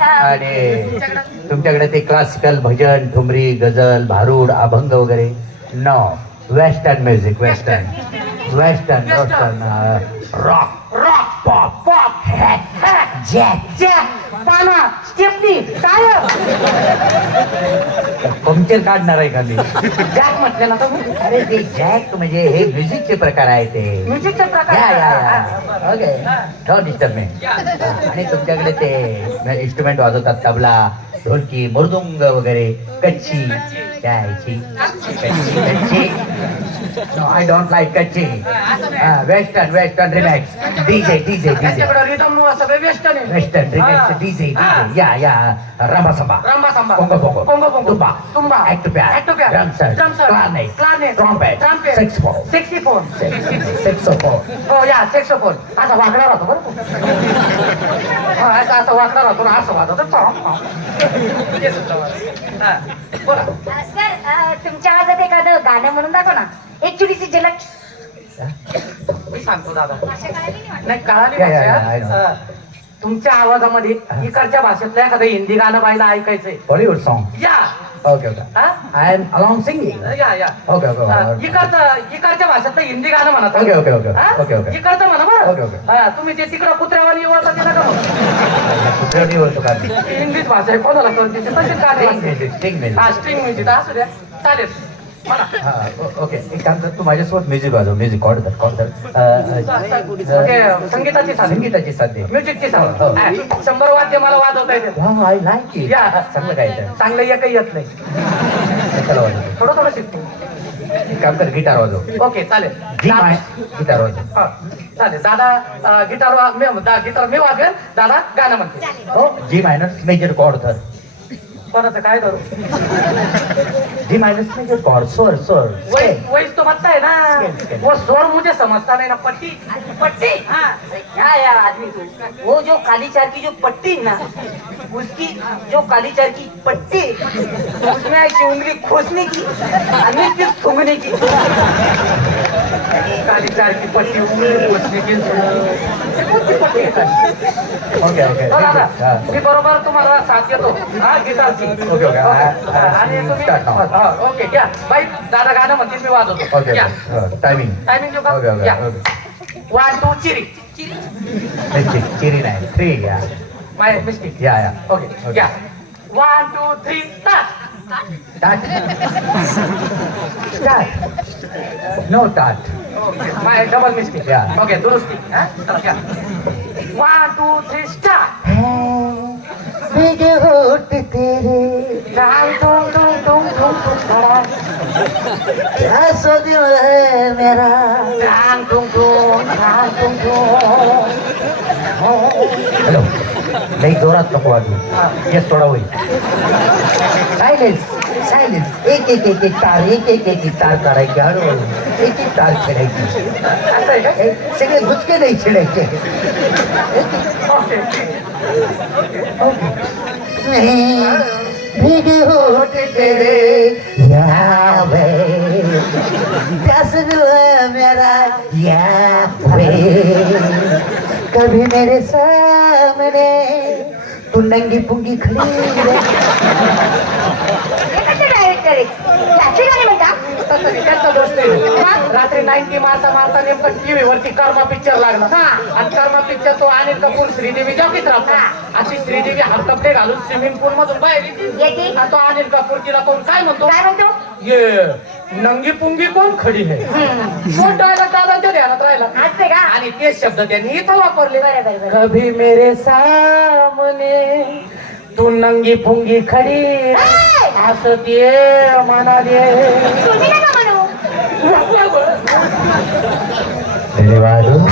आणि तुमच्याकडे ते क्लासिकल भजन ठुमरी गझल भारूड अभंग वगैरे. No western music western western western rock rock pop pop jack jack पाना स्टेपनी टायर. पंक्चर काढणार आहे का मी? जॅक म्हटले ना तुम्ही अरे ते जॅक म्हणजे हे म्युझिकचे प्रकार आहे ते. म्युझिकचे प्रकार? या या या. ओके डोंट डिस्टर्ब मी आणि तुमच्याकडे ते इन्स्ट्रुमेंट वाजवतात तबला ढोलकी मृदुंग वगैरे कच्ची. यायची कच्ची कच्ची नो आय डोंट लाईक कच्ची western western remix DJ DJ DJ त्यांच्याकडे रिदम सगळे वेस्टर्न आहे वेस्टर्न रिमॅक्स डीजे डीजे या या रंबा संबा रंबा संबा Congo Bongo. Congo Bongo. Tumba. Tumba. Ectopia. Ectopia. Drum set. Drum set. Clarinet. Clarinet. Trumpet. Trumpet. Saxophone. Saxophone. Saxophone. हो या saxophone असा वाकडा राहतो बरं तो. हा, असा असा वाकडा राहतो ना असं वाजवतो ते सुद्धा वाजवतो. हा, बोला सर तुमच्या आवाजात एखादं गाणं म्हणून दाखव ना एक चुरीची झलक मी सांगतो दादा नाही कळाली भाषा. हा. तुमच्या आवाजामध्ये इकडच्या भाषेतलं एखादं हिंदी गाणं बायला ऐकायचंय Bollywood song. या Okay. हा? I am along singing. या या. हा, okay. इकडचं इकडच्या भाषेतलं हिंदी गाणं म्हणा okay, okay. हा? Okay, okay. इकडचं म्हणा. बरं हा, तुम्ही ते तिकडं कुत्र्यावर आता ते नका. कुठल्याही बोलतो का? इंग्लिश भाषा आहे कोणाला कळते ते तशीच गाणी Sting म्हणते. music, sting music. हा स्ट्रिंग म्युझिक असू द्या चालेल हा, ओके एक काम कर तू माझ्यासोबत म्युझिक वाजव म्युझिक कॉर्ड कर कॉर्ड कर ओके, संगीताची साथ संगीताची साध्य म्युझिकची हो, साथ हो. हा, शंभर वाद्य मला वाजवता येते वा आय लाईक इट या. चांगलं काय तर चांगलं एकही येत नाही. कशाला वाजवतो? थोडं थोडं शिकतो. एक काम कर गिटार वाजव. ओके चालेल. गिटार वाजव. हा, चालेल. दादा गिटार मी दा- गिटार मी वाजवेल दादा गाणं म्हणते. हो जी मायनस मेजर कॉर्ड धर. कोणाचं काय करू? जी माइनस मेजर कॉर्ड स्वर स्वर वही वही तो बनता है ना. वो स्वर मुझे समझता नहीं ना पट्टी पट्टी. हाँ. क्या यार आदमी को वो जो काली चार की जो पट्टी है ना उसकी जो काली चार की पट्टी उसमें ऐसी उंगली खोसने की फिर सूंघने की। काली की पट्टी की ते कोणती पट्टी? Okay okay. मी बरोबर तुम्हाला साथ देतो. हा गिटारची ओके, ओके. आणि तुम्ही ओके घ्या. बाई दादा गाणं म्हणतील मी वाजवतो. ओके घ्या. टायमिंग टायमिंग देऊ का? घ्या. One to चिरी. चिरी नाही. थ्री या माय मिस्टेक या या ओके घ्या. वन टू थ्री टाट स्टार्ट नो टाट माय डबल मिस्टेक. ओके दुरुस्ती वन टू थ्री स्टार्ट मेरे होठ तेरे डांग डोंग डोंग डोंग डोंग डोंग डांग क्या सो दिल है मेरा डांग डोंग डोंग डांग डोंग डोंग हॅलो लई जोरात नको वाजू येस थोडा होईल. सायलेन्स सायलेन्स एक एक एक एक तार एक एक एक एक तार काढायची हळूहळू. एक एक तार खेळायची. असं आहे सगळे घुचके नाही खेळायचे. तेरे यहाँ प्यास मेरा कभी मेरे सामने तू नंगी पुंगी खड़ी रात्री नाईन्टी मारता मारता नेमकं टीव्ही वरती कर्मा पिक्चर लागला. आणि कर्मा पिक्चर तो अनिल कपूर श्रीदेवी जॉकीत राहतो. अशी श्रीदेवी कपडे घालून स्विमिंग पूल मधून बाहेर येते. तो अनिल कपूर तिला पाहून काय म्हणतो? काय म्हणतो? ये नंगी पुंगी कोण खडी है? कोण डायलॉग दादाच्या ध्यानात राहिला. असते का? आणि तेच शब्द त्यांनी इथं वापरले. कभी मेरे सामने तू नंगी पुंगी खडी. हाय! हसतीये मना दे तुम्ही नका म्हणू. धन्यवाद.